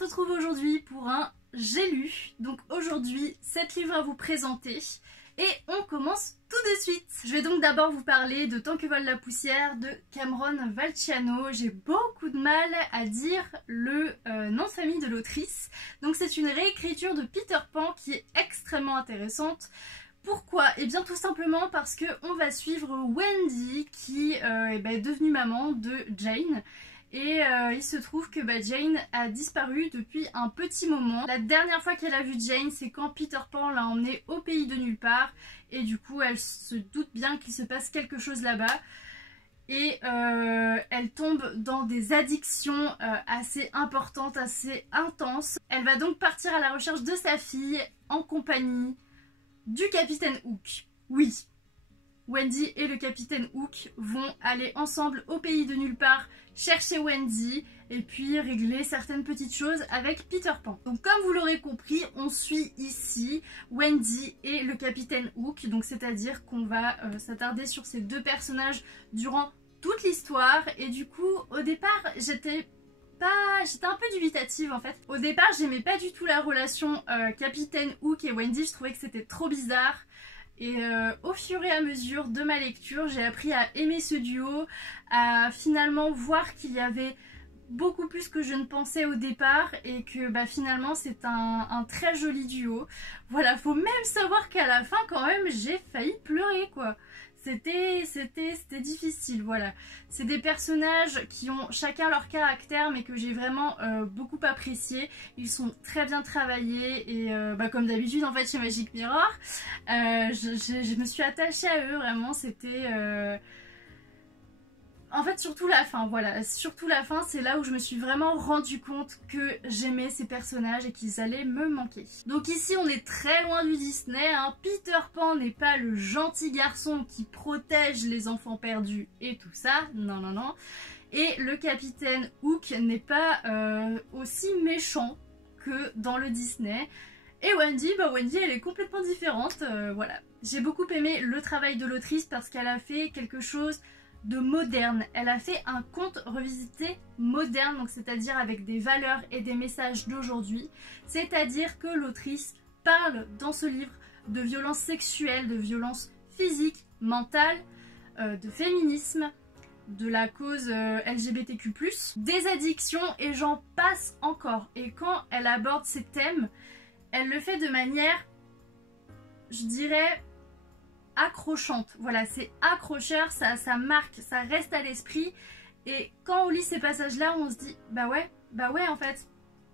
se retrouve aujourd'hui pour un J'ai lu. Donc aujourd'hui, 7 livres à vous présenter et on commence tout de suite. Je vais donc d'abord vous parler de Tant que vole la poussière de Cameron Valciano. J'ai beaucoup de mal à dire le nom de famille de l'autrice. Donc c'est une réécriture de Peter Pan qui est extrêmement intéressante. Pourquoi? Eh bien tout simplement parce que on va suivre Wendy qui est devenue maman de Jane. Et il se trouve que Jane a disparu depuis un petit moment. La dernière fois qu'elle a vu Jane, c'est quand Peter Pan l'a emmenée au pays de nulle part. Et du coup, elle se doute bien qu'il se passe quelque chose là-bas. Et elle tombe dans des addictions assez importantes, assez intenses. Elle va donc partir à la recherche de sa fille en compagnie du capitaine Hook. Oui, Wendy et le capitaine Hook vont aller ensemble au pays de nulle part chercher Wendy et puis régler certaines petites choses avec Peter Pan. Donc comme vous l'aurez compris, on suit ici Wendy et le capitaine Hook, donc c'est-à-dire qu'on va s'attarder sur ces deux personnages durant toute l'histoire. Et du coup au départ j'étais un peu dubitative en fait. Au départ j'aimais pas du tout la relation capitaine Hook et Wendy, je trouvais que c'était trop bizarre. Et au fur et à mesure de ma lecture, j'ai appris à aimer ce duo, à finalement voir qu'il y avait beaucoup plus que je ne pensais au départ et que finalement c'est un très joli duo. Voilà, faut même savoir qu'à la fin quand même j'ai failli pleurer quoi. C'était difficile, voilà. C'est des personnages qui ont chacun leur caractère mais que j'ai vraiment beaucoup apprécié. Ils sont très bien travaillés et comme d'habitude en fait chez Magic Mirror, je me suis attachée à eux vraiment, c'était... En fait surtout la fin, voilà, surtout la fin, c'est là où je me suis vraiment rendu compte que j'aimais ces personnages et qu'ils allaient me manquer. Donc ici on est très loin du Disney, hein. Peter Pan n'est pas le gentil garçon qui protège les enfants perdus et tout ça, non non non. Et le capitaine Hook n'est pas aussi méchant que dans le Disney. Et Wendy, Wendy elle est complètement différente, voilà. J'ai beaucoup aimé le travail de l'autrice parce qu'elle a fait quelque chose de moderne. Elle a fait un conte revisité moderne, donc c'est-à-dire avec des valeurs et des messages d'aujourd'hui. C'est-à-dire que l'autrice parle dans ce livre de violences sexuelles, de violences physiques, mentales, de féminisme, de la cause LGBTQ+, des addictions et j'en passe encore. Et quand elle aborde ces thèmes, elle le fait de manière, je dirais, accrochante. Voilà, c'est accrocheur, ça marque, ça reste à l'esprit. Et quand on lit ces passages-là, on se dit, bah ouais, en fait,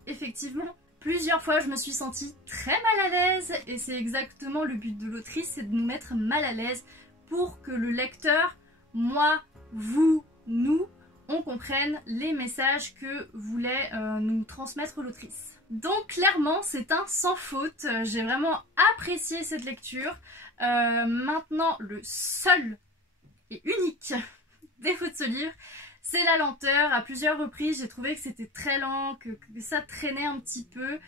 effectivement. Plusieurs fois, je me suis sentie très mal à l'aise et c'est exactement le but de l'autrice, c'est de nous mettre mal à l'aise pour que le lecteur, moi, vous, nous, on comprenne les messages que voulait nous transmettre l'autrice. Donc clairement c'est un sans faute, j'ai vraiment apprécié cette lecture. Maintenant le seul et unique défaut de ce livre, c'est la lenteur. À plusieurs reprises j'ai trouvé que c'était très lent, que ça traînait un petit peu.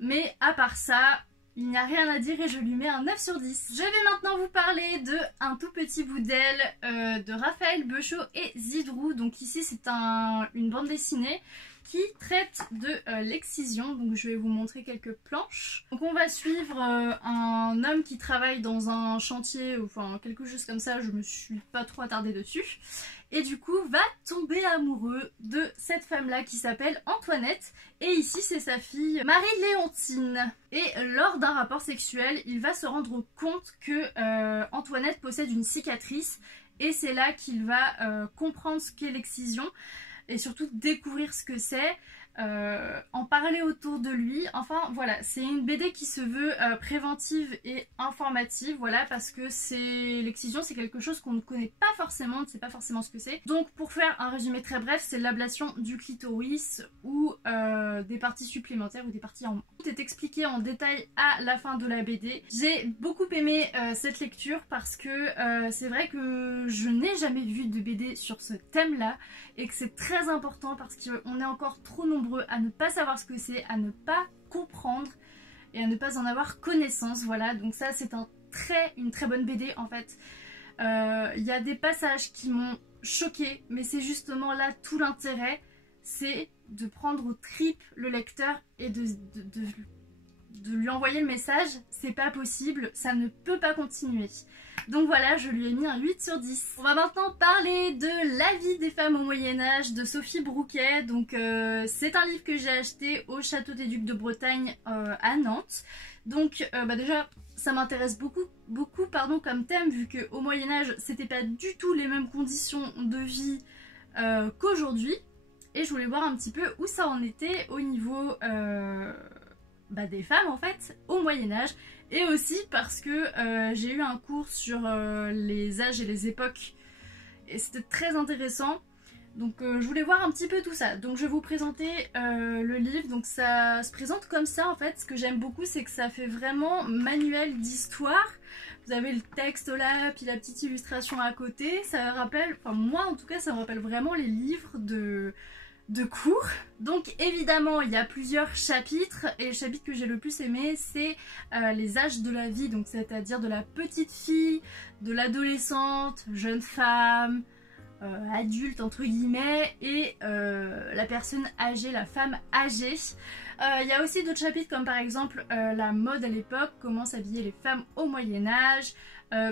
Mais à part ça, il n'y a rien à dire et je lui mets un 9 sur 10. Je vais maintenant vous parler de Un tout petit bout d'elle de Raphaël Beuchot et Zidrou. Donc ici c'est une bande dessinée qui traite de l'excision. Donc je vais vous montrer quelques planches. Donc on va suivre un homme qui travaille dans un chantier, enfin quelque chose comme ça, je me suis pas trop attardée dessus. Et du coup va tomber amoureux de cette femme là qui s'appelle Antoinette. Et ici c'est sa fille Marie-Léontine. Et lors d'un rapport sexuel, il va se rendre compte que Antoinette possède une cicatrice. Et c'est là qu'il va comprendre ce qu'est l'excision. Et surtout découvrir ce que c'est, en parler autour de lui. Enfin voilà, c'est une BD qui se veut préventive et informative, voilà, parce que l'excision c'est quelque chose qu'on ne connaît pas forcément, on ne sait pas forcément ce que c'est. Donc pour faire un résumé très bref, c'est l'ablation du clitoris ou des parties supplémentaires ou des parties en moins. Tout est expliqué en détail à la fin de la BD. J'ai beaucoup aimé cette lecture parce que c'est vrai que je n'ai jamais vu de BD sur ce thème là et que c'est très important parce qu'on est encore trop nombreux à ne pas savoir ce que c'est, à ne pas comprendre et à ne pas en avoir connaissance. Voilà, donc ça c'est une très bonne BD en fait. Il y a des passages qui m'ont choquée, mais c'est justement là tout l'intérêt, c'est de prendre au tripes le lecteur et de lui envoyer le message, c'est pas possible, ça ne peut pas continuer. Donc voilà, je lui ai mis un 8 sur 10. On va maintenant parler de La vie des femmes au Moyen-Âge de Sophie Brouquet. Donc c'est un livre que j'ai acheté au Château des Ducs de Bretagne à Nantes. Donc déjà, ça m'intéresse beaucoup comme thème, vu qu'au Moyen-Âge, c'était pas du tout les mêmes conditions de vie qu'aujourd'hui. Et je voulais voir un petit peu où ça en était au niveau des femmes en fait au Moyen-Âge, et aussi parce que j'ai eu un cours sur les âges et les époques et c'était très intéressant, donc je voulais voir un petit peu tout ça. Donc je vais vous présenter le livre. Donc ça se présente comme ça en fait. Ce que j'aime beaucoup, c'est que ça fait vraiment manuel d'histoire. Vous avez le texte là, puis la petite illustration à côté. Ça me rappelle, enfin moi en tout cas, ça me rappelle vraiment les livres de cours. Donc évidemment il y a plusieurs chapitres, et le chapitre que j'ai le plus aimé c'est les âges de la vie, donc c'est-à-dire de la petite fille, de l'adolescente, jeune femme, adulte entre guillemets, et la personne âgée, la femme âgée. Il y a aussi d'autres chapitres comme par exemple la mode à l'époque, comment s'habillaient les femmes au Moyen-Âge,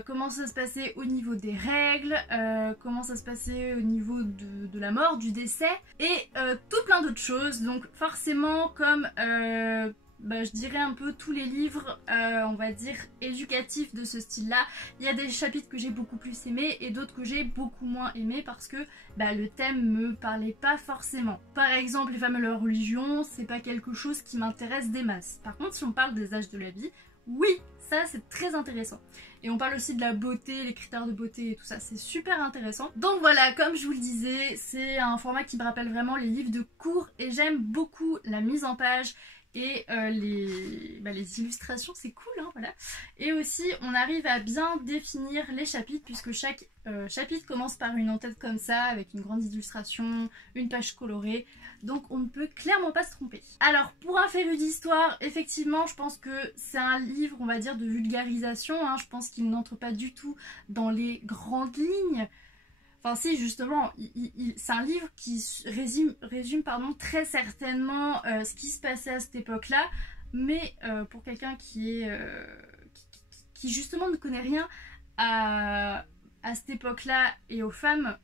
comment ça se passait au niveau des règles, comment ça se passait au niveau de la mort, du décès, et tout plein d'autres choses. Donc forcément, comme je dirais un peu tous les livres, on va dire, éducatifs de ce style-là, il y a des chapitres que j'ai beaucoup plus aimés et d'autres que j'ai beaucoup moins aimés parce que le thème me parlait pas forcément. Par exemple, les femmes et leur religion, c'est pas quelque chose qui m'intéresse des masses. Par contre, si on parle des âges de la vie, oui, ça c'est très intéressant. Et on parle aussi de la beauté, les critères de beauté et tout ça, c'est super intéressant. Donc voilà, comme je vous le disais, c'est un format qui me rappelle vraiment les livres de cours, et j'aime beaucoup la mise en page et les illustrations, c'est cool, hein, voilà. Et aussi, on arrive à bien définir les chapitres, puisque chaque chapitre commence par une en-tête comme ça, avec une grande illustration, une page colorée, donc on ne peut clairement pas se tromper. Alors, pour un féru d'histoire, effectivement, je pense que c'est un livre, on va dire, de vulgarisation, hein. Je pense qu'il n'entre pas du tout dans les grandes lignes. Enfin si, justement, c'est un livre qui résume très certainement ce qui se passait à cette époque-là, mais pour quelqu'un qui justement ne connaît rien à cette époque-là et aux femmes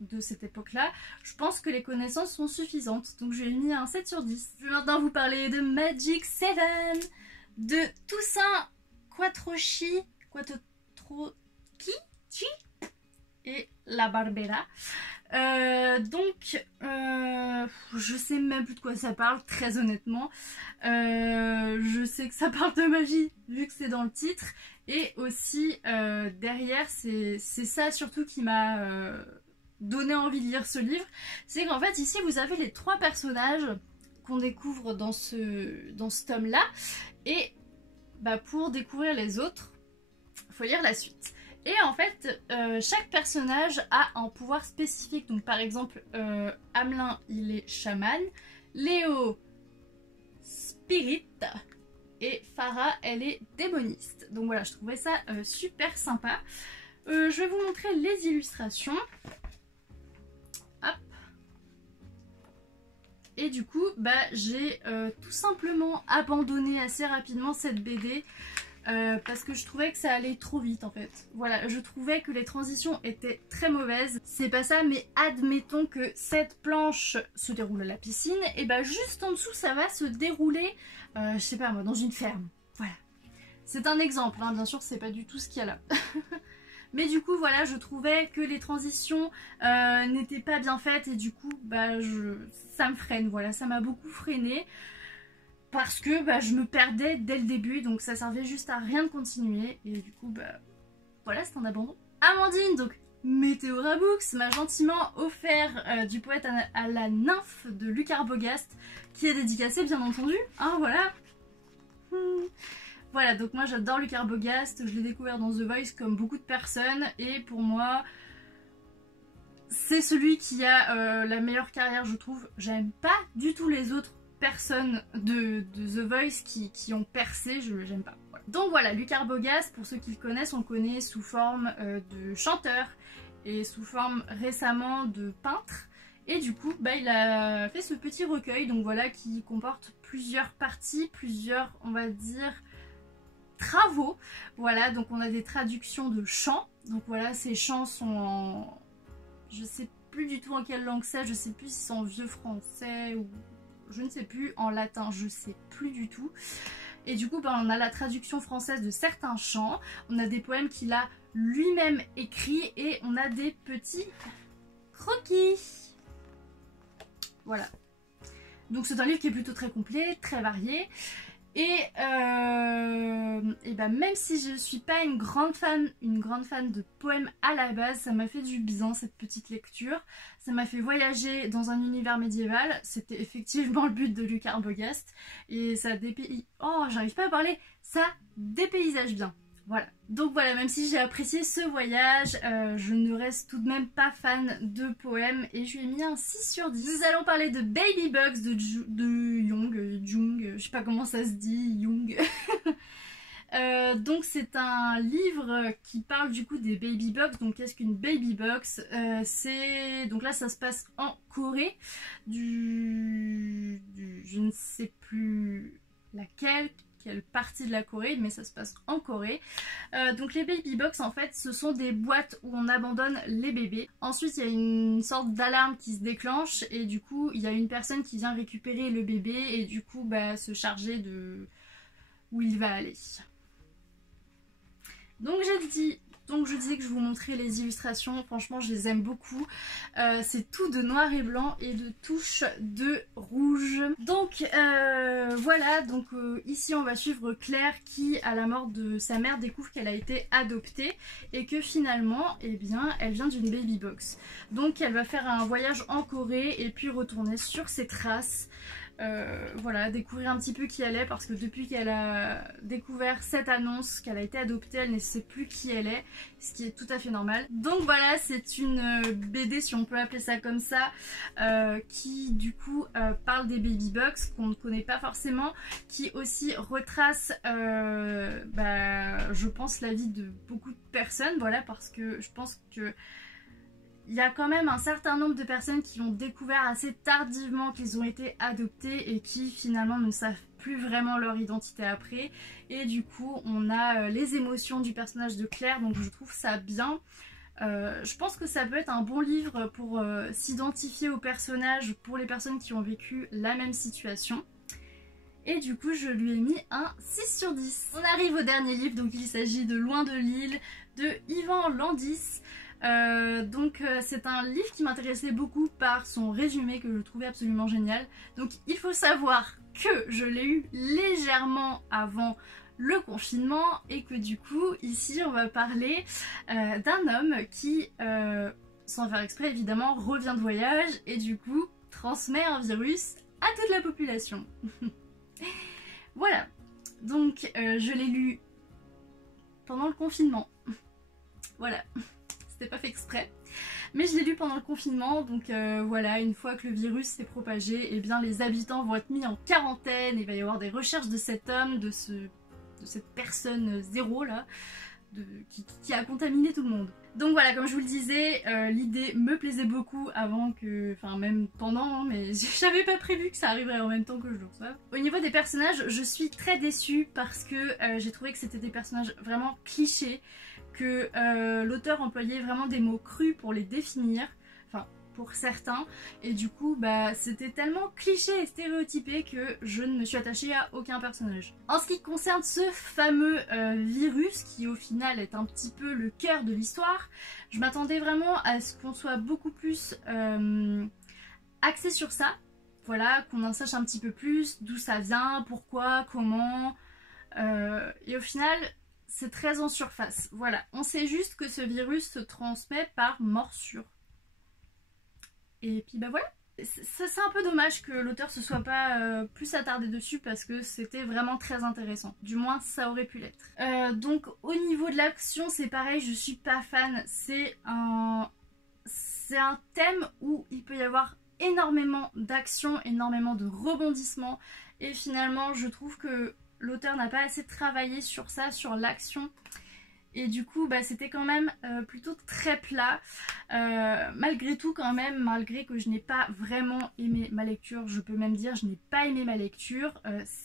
de cette époque-là, je pense que les connaissances sont suffisantes. Donc je lui ai mis un 7 sur 10. Je vais maintenant vous parler de Magic 7, de Toussaint Quattrochi et La Barbera. Je sais même plus de quoi ça parle, très honnêtement. Je sais que ça parle de magie vu que c'est dans le titre, et aussi derrière c'est ça surtout qui m'a donné envie de lire ce livre. C'est qu'en fait ici vous avez les 3 personnages qu'on découvre dans ce tome là, et pour découvrir les autres il faut lire la suite. Et en fait, chaque personnage a un pouvoir spécifique. Donc par exemple, Hamelin, il est chaman, Léo, spirit, et Farah, elle est démoniste. Donc voilà, je trouvais ça super sympa. Je vais vous montrer les illustrations. Hop. Et du coup, j'ai tout simplement abandonné assez rapidement cette BD. Parce que je trouvais que ça allait trop vite en fait. Voilà, je trouvais que les transitions étaient très mauvaises. C'est pas ça, mais admettons que cette planche se déroule à la piscine, et juste en dessous ça va se dérouler, je sais pas moi, dans une ferme. Voilà. C'est un exemple, hein, bien sûr c'est pas du tout ce qu'il y a là. Mais du coup voilà, je trouvais que les transitions n'étaient pas bien faites, et du coup ça me freine, voilà, ça m'a beaucoup freiné. Parce que je me perdais dès le début, donc ça servait juste à rien de continuer. Et du coup, voilà, c'est un abandon. Amandine, donc Météora Books, m'a gentiment offert du poète à la nymphe de Luc Arbogast, qui est dédicacé bien entendu, hein, voilà. Voilà, donc moi j'adore Luc Arbogast, je l'ai découvert dans The Voice comme beaucoup de personnes, et pour moi, c'est celui qui a la meilleure carrière, je trouve. J'aime pas du tout les autres personnes de The Voice qui ont percé, j'aime pas. Voilà. Donc voilà, Luc Arbogast, pour ceux qui le connaissent, on le connaît sous forme de chanteur et sous forme récemment de peintre. Et du coup, bah, il a fait ce petit recueil, donc voilà, qui comporte plusieurs parties, plusieurs, on va dire, travaux. Voilà, donc on a des traductions de chants. Donc voilà, ces chants sont en... Je sais plus du tout en quelle langue c'est, je sais plus si c'est en vieux français ou... Je ne sais plus, en latin, je sais plus du tout. Et du coup, bah, on a la traduction française de certains chants, on a des poèmes qu'il a lui-même écrits et on a des petits croquis. Voilà. Donc c'est un livre qui est plutôt très complet, très varié. Et bah, même si je suis pas une grande fan de poèmes à la base, ça m'a fait du bien cette petite lecture. Ça m'a fait voyager dans un univers médiéval. C'était effectivement le but de Luc Arbogast. Et ça Oh, j'arrive pas à parler. Ça dépaysage bien. Voilà. Donc voilà, même si j'ai apprécié ce voyage, je ne reste tout de même pas fan de poèmes et je lui ai mis un 6 sur 10. Nous allons parler de Baby Bugs de Jung, je sais pas comment ça se dit, Jung. Donc c'est un livre qui parle du coup des baby bugs. Donc qu'est-ce qu'une baby box? Donc là ça se passe en Corée, je ne sais plus quelle partie de la Corée, mais ça se passe en Corée. Donc les baby box en fait ce sont des boîtes où on abandonne les bébés. Ensuite il y a une sorte d'alarme qui se déclenche et du coup il y a une personne qui vient récupérer le bébé et du coup bah, se charger de où il va aller. Donc je disais que je vous montrais les illustrations, franchement je les aime beaucoup. C'est tout de noir et blanc et de touches de rouge. Donc voilà, donc ici on va suivre Claire qui à la mort de sa mère découvre qu'elle a été adoptée et que finalement eh bien, elle vient d'une baby box. Donc elle va faire un voyage en Corée et puis retourner sur ses traces. Voilà, découvrir un petit peu qui elle est parce que depuis qu'elle a découvert cette annonce qu'elle a été adoptée, elle ne sait plus qui elle est, ce qui est tout à fait normal. Donc voilà, c'est une BD, si on peut appeler ça comme ça, qui du coup parle des baby bugs qu'on ne connaît pas forcément, qui aussi retrace, je pense, la vie de beaucoup de personnes, voilà, parce que je pense que il y a quand même un certain nombre de personnes qui ont découvert assez tardivement qu'ils ont été adoptés et qui finalement ne savent plus vraiment leur identité après. Et du coup on a les émotions du personnage de Claire, donc je trouve ça bien. Je pense que ça peut être un bon livre pour s'identifier au personnage pour les personnes qui ont vécu la même situation. Et du coup je lui ai mis un 6 sur 10. On arrive au dernier livre, donc il s'agit de Loin de l'île de Yvan Landis. C'est un livre qui m'intéressait beaucoup par son résumé que je trouvais absolument génial. Donc il faut savoir que je l'ai eu légèrement avant le confinement et que du coup ici on va parler d'un homme qui, sans faire exprès évidemment, revient de voyage et du coup transmet un virus à toute la population. Voilà, donc je l'ai lu pendant le confinement. Voilà. Pas fait exprès, mais je l'ai lu pendant le confinement, donc voilà, une fois que le virus s'est propagé, eh bien les habitants vont être mis en quarantaine, il va y avoir des recherches de cet homme, de cette personne zéro là, qui a contaminé tout le monde. Donc voilà, comme je vous le disais, l'idée me plaisait beaucoup avant que, enfin même pendant, mais j'avais pas prévu que ça arriverait en même temps que je le reçoive. Au niveau des personnages, je suis très déçue parce que j'ai trouvé que c'était des personnages vraiment clichés, que l'auteur employait vraiment des mots crus pour les définir, enfin pour certains, et du coup bah c'était tellement cliché et stéréotypé que je ne me suis attachée à aucun personnage. En ce qui concerne ce fameux virus qui au final est un petit peu le cœur de l'histoire, je m'attendais vraiment à ce qu'on soit beaucoup plus axé sur ça, voilà, qu'on en sache un petit peu plus, d'où ça vient, pourquoi, comment, et au final c'est très en surface. Voilà, on sait juste que ce virus se transmet par morsure. Et puis bah voilà. C'est un peu dommage que l'auteur se soit pas plus attardé dessus parce que c'était vraiment très intéressant. Du moins ça aurait pu l'être. Donc au niveau de l'action c'est pareil, je suis pas fan. C'est un thème où il peut y avoir énormément d'action, énormément de rebondissements. Et finalement je trouve que l'auteur n'a pas assez travaillé sur ça, sur l'action. Et du coup bah, c'était quand même plutôt très plat, malgré tout quand même, malgré que je n'ai pas vraiment aimé ma lecture, je peux même dire je n'ai pas aimé ma lecture,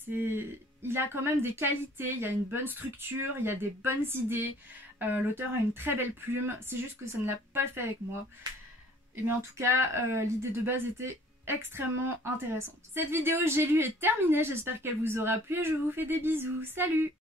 il a quand même des qualités, il y a une bonne structure, il y a des bonnes idées, l'auteur a une très belle plume, c'est juste que ça ne l'a pas fait avec moi. Mais en tout cas l'idée de base était extrêmement intéressante. Cette vidéo J'ai lu est terminée, j'espère qu'elle vous aura plu et je vous fais des bisous, salut!